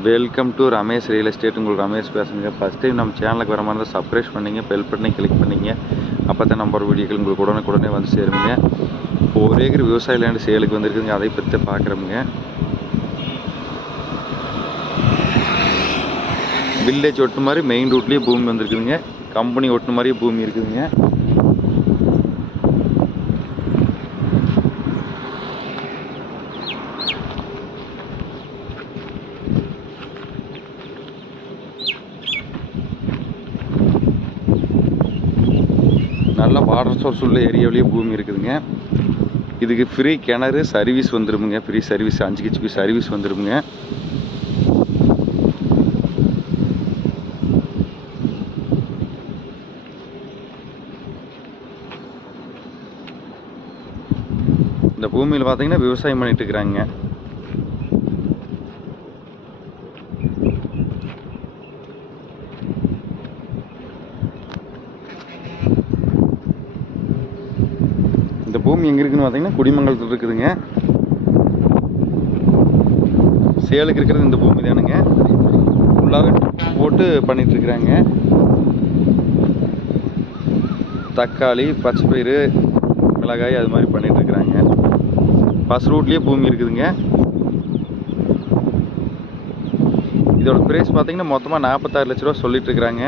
Welcome to Ramesh real estate. உங்களுக்கு ரமேஷ் பேசுங்க. First time நம்ம சேனலுக்கு வர மாதிரி இருந்தால் சப்ஸ்கிரைப் பண்ணிங்க, பெல் பட்டனை கிளிக் பண்ணிங்க. அப்போ தான் நம்பர் வீடியோக்கள் உங்களுக்கு உடனே வந்து சேருங்க. இப்போ 1 ஏக்கர் விவசாய லேண்டு சேலுக்கு வந்துருக்குதுங்க. அதை பற்றி பார்க்குறோமுங்க. வில்லேஜ் ஒட்டு மாதிரி மெயின் ரூட்லேயே பூமி வந்துருக்குதுங்க. கம்பெனி ஒட்டு மாதிரியே பூமி இருக்குதுங்க. நல்ல வாட்டர் சோர்ஸ் உள்ள ஏரியாவிலேயே பூமி இருக்குதுங்க. இதுக்கு ஃப்ரீ கிணறு சர்வீஸ் வந்துருமுங்க. ஃப்ரீ சர்வீஸ் 5 ஹெச்பி சர்வீஸ் வந்துருமுங்க. இந்த பூமியில் பார்த்தீங்கன்னா விவசாயம் பண்ணிட்டு இருக்கிறாங்க. இந்த பூமி எங்கே இருக்குதுன்னு பார்த்தீங்கன்னா குடிமங்கலத்தில் இருக்குதுங்க. சேலுக்கு இருக்கிறது இந்த பூமி தானுங்க. ஃபுல்லாகவே போட்டு பண்ணிகிட்ருக்குறாங்க. தக்காளி, பச்சை பயிறு, மிளகாய் அது மாதிரி பண்ணிகிட்ருக்குறாங்க. பஸ் ரூட்லேயே பூமி இருக்குதுங்க. இதோட ப்ரைஸ் பார்த்தீங்கன்னா மொத்தமாக 46 லட்ச ரூபா சொல்லிகிட்ருக்குறாங்க.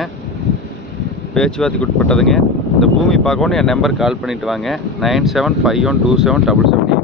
பேச்சுவார்த்தைக்கு உட்பட்டதுங்க. இந்த பூமி பார்க்கணும் என் நம்பர் கால் பண்ணிவிட்டு வாங்க. 9751277778.